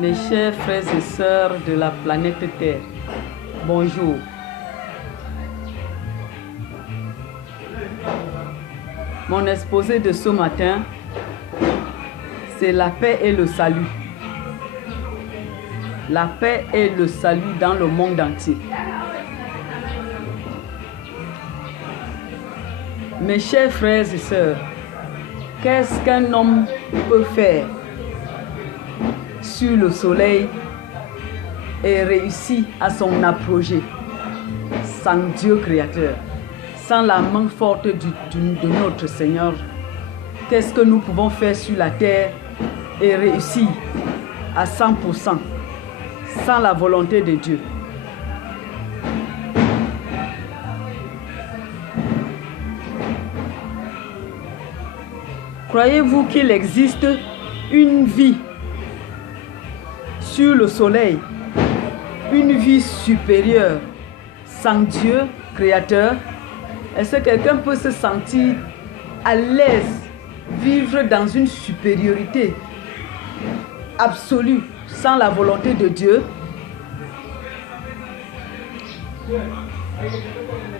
Mes chers frères et sœurs de la planète Terre, bonjour. Mon exposé de ce matin, c'est la paix et le salut. La paix et le salut dans le monde entier. Mes chers frères et sœurs, qu'est-ce qu'un homme peut faire sur le soleil et réussir à son apogée sans Dieu créateur, sans la main forte de notre Seigneur? Qu'est-ce que nous pouvons faire sur la terre et réussir à 100% sans la volonté de Dieu? Croyez-vous qu'il existe une vie sur le soleil, une vie supérieure sans Dieu créateur? Est-ce que quelqu'un peut se sentir à l'aise, vivre dans une supériorité absolue sans la volonté de Dieu?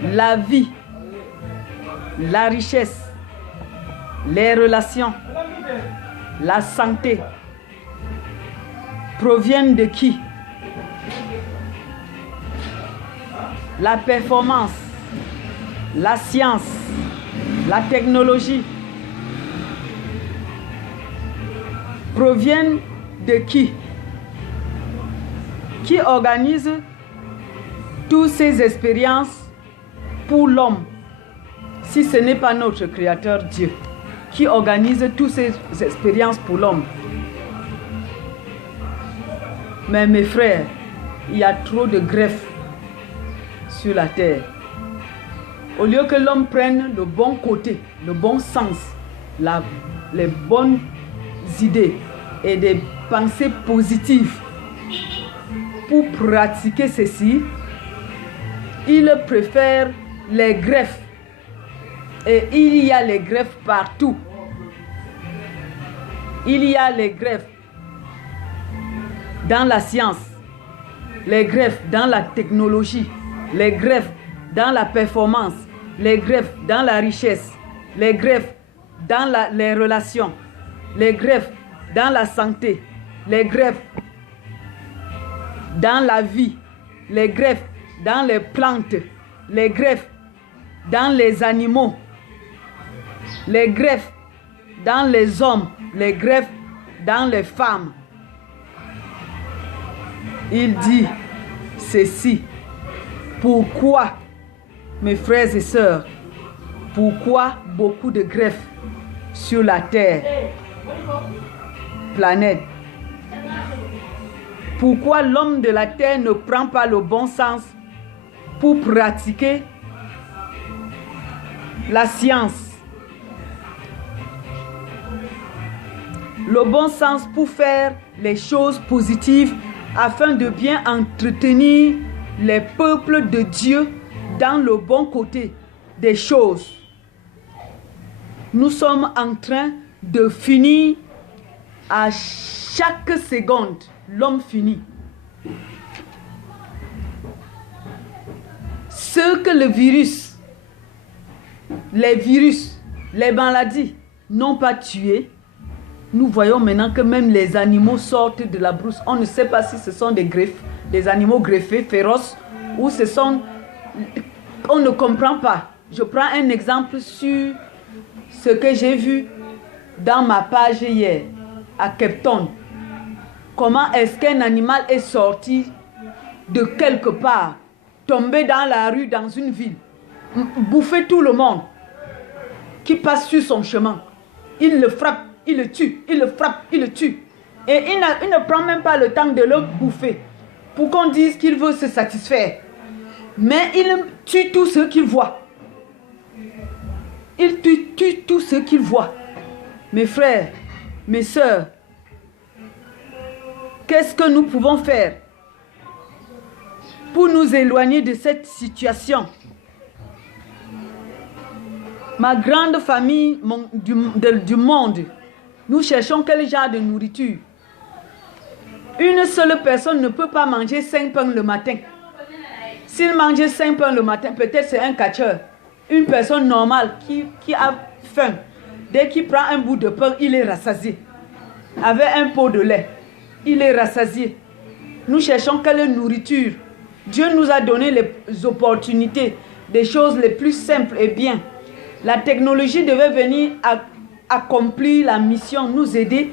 La vie, la richesse, les relations, la santé proviennent de qui? La performance, la science, la technologie proviennent de qui? Qui organise toutes ces expériences pour l'homme, si ce n'est pas notre Créateur Dieu qui organise toutes ces expériences pour l'homme? Mais mes frères, il y a trop de greffes sur la terre. Au lieu que l'homme prenne le bon côté, le bon sens, les bonnes idées et des pensées positives pour pratiquer ceci, il préfère les greffes. Et il y a les greffes partout. Il y a les greffes dans la science, les greffes dans la technologie, les greffes dans la performance, les greffes dans la richesse, les greffes dans les relations, les greffes dans la santé, les greffes dans la vie, les greffes dans les plantes, les greffes dans les animaux, les greffes dans les hommes, les greffes dans les femmes. Il dit ceci. Pourquoi, mes frères et sœurs, pourquoi beaucoup de greffes sur la terre, planète? Pourquoi l'homme de la terre ne prend pas le bon sens pour pratiquer la science? Le bon sens pour faire les choses positives afin de bien entretenir les peuples de Dieu dans le bon côté des choses. Nous sommes en train de finir à chaque seconde. L'homme finit. Ce que le virus, les maladies n'ont pas tué, nous voyons maintenant que même les animaux sortent de la brousse. On ne sait pas si ce sont des animaux greffés, féroces, ou ce sont... On ne comprend pas. Je prends un exemple sur ce que j'ai vu dans ma page hier, à Cape Town. Comment est-ce qu'un animal est sorti de quelque part, tombé dans la rue, dans une ville, bouffer tout le monde qui passe sur son chemin? Il le frappe. Il le tue, il le frappe, il le tue. Et il ne prend même pas le temps de le bouffer pour qu'on dise qu'il veut se satisfaire. Mais il tue tout ce qu'il voit. Il tue tout ce qu'il voit. Mes frères, mes sœurs, qu'est-ce que nous pouvons faire pour nous éloigner de cette situation? Ma grande famille du monde, nous cherchons quel genre de nourriture? Une seule personne ne peut pas manger 5 pains le matin. S'il mange 5 pains le matin, peut-être c'est un catcheur. Une personne normale qui a faim, dès qu'il prend un bout de pain, il est rassasié. Avec un pot de lait, il est rassasié. Nous cherchons quelle nourriture. Dieu nous a donné les opportunités, des choses les plus simples et bien. La technologie devait venir accomplir la mission, nous aider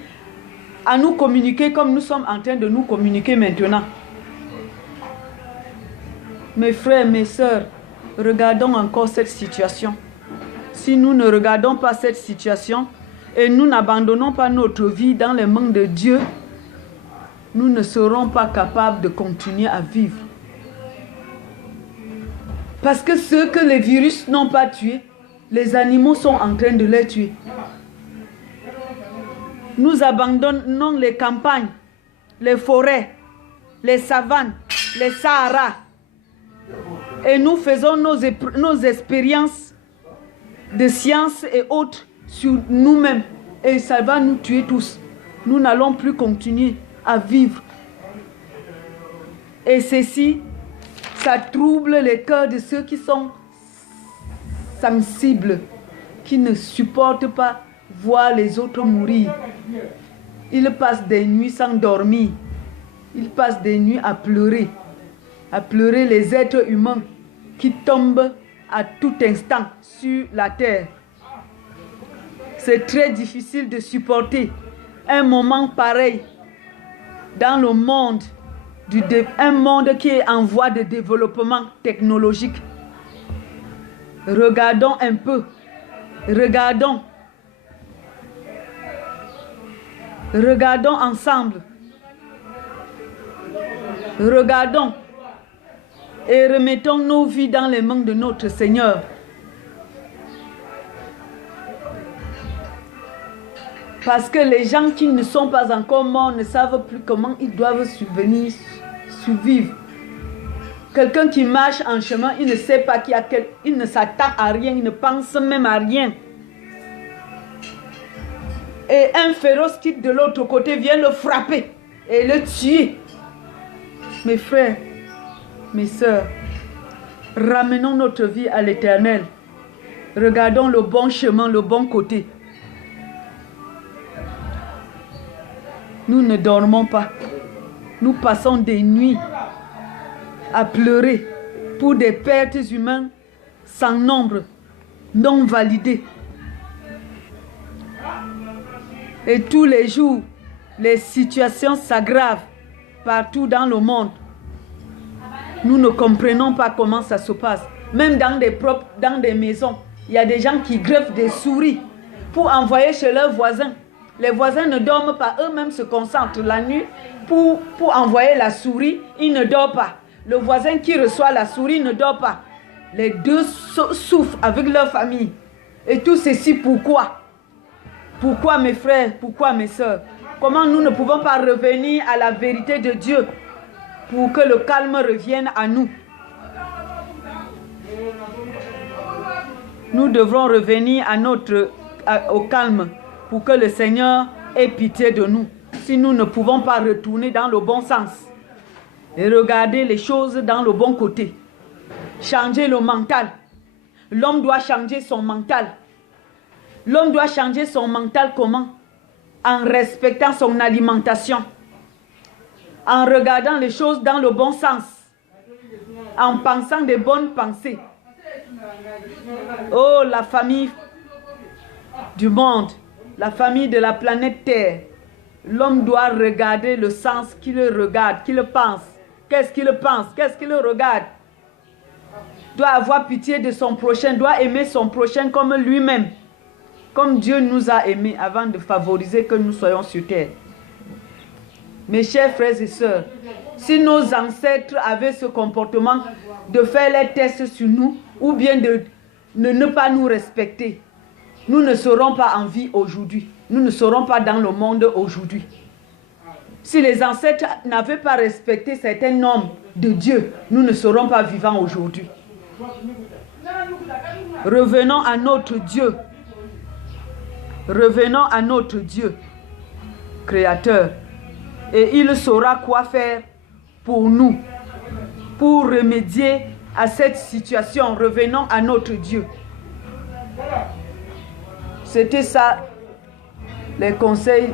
à nous communiquer comme nous sommes en train de nous communiquer maintenant. Mes frères, mes sœurs, regardons encore cette situation. Si nous ne regardons pas cette situation et nous n'abandonnons pas notre vie dans les mains de Dieu, nous ne serons pas capables de continuer à vivre. Parce que ceux que les virus n'ont pas tués, les animaux sont en train de les tuer. Nous abandonnons les campagnes, les forêts, les savanes, les Saharas. Et nous faisons nos expériences de science et autres sur nous-mêmes. Et ça va nous tuer tous. Nous n'allons plus continuer à vivre. Et ceci, ça trouble les cœurs de ceux qui sont sensibles, qui ne supportent pas voir les autres mourir. Ils passent des nuits sans dormir. Ils passent des nuits à pleurer les êtres humains qui tombent à tout instant sur la terre. C'est très difficile de supporter un moment pareil dans le monde, un monde qui est en voie de développement technologique. Regardons un peu, regardons ensemble, regardons et remettons nos vies dans les mains de notre Seigneur. Parce que les gens qui ne sont pas encore morts ne savent plus comment ils doivent survivre. Quelqu'un qui marche en chemin, il ne sait pas il ne s'attend à rien, il ne pense même à rien. Et un féroce qui de l'autre côté vient le frapper et le tuer. Mes frères, mes sœurs, ramenons notre vie à l'Éternel. Regardons le bon chemin, le bon côté. Nous ne dormons pas. Nous passons des nuits à pleurer pour des pertes humaines sans nombre, non validées. Et tous les jours, les situations s'aggravent partout dans le monde. Nous ne comprenons pas comment ça se passe. Même dans des maisons, il y a des gens qui greffent des souris pour envoyer chez leurs voisins. Les voisins ne dorment pas, eux-mêmes se concentrent la nuit pour envoyer la souris, ils ne dorment pas. Le voisin qui reçoit la souris ne dort pas. Les deux souffrent avec leur famille. Et tout ceci pourquoi? Pourquoi mes frères? Pourquoi mes sœurs? Comment nous ne pouvons pas revenir à la vérité de Dieu pour que le calme revienne à nous? Nous devrons revenir au calme pour que le Seigneur ait pitié de nous. Si nous ne pouvons pas retourner dans le bon sens et regarder les choses dans le bon côté. Changer le mental. L'homme doit changer son mental. L'homme doit changer son mental comment? En respectant son alimentation. En regardant les choses dans le bon sens. En pensant des bonnes pensées. Oh, la famille du monde. La famille de la planète Terre. L'homme doit regarder le sens qu'il regarde, qu'il pense. Qu'est-ce qu'il pense? Qu'est-ce qu'il regarde? Doit avoir pitié de son prochain, doit aimer son prochain comme lui-même. Comme Dieu nous a aimés avant de favoriser que nous soyons sur terre. Mes chers frères et sœurs, si nos ancêtres avaient ce comportement de faire les tests sur nous ou bien de ne pas nous respecter, nous ne serons pas en vie aujourd'hui. Nous ne serons pas dans le monde aujourd'hui. Si les ancêtres n'avaient pas respecté certains normes de Dieu, nous ne serons pas vivants aujourd'hui. Revenons à notre Dieu. Revenons à notre Dieu, Créateur. Et il saura quoi faire pour nous, pour remédier à cette situation. Revenons à notre Dieu. C'était ça, les conseils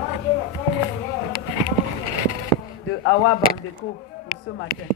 de Awa Bandeko pour ce matin.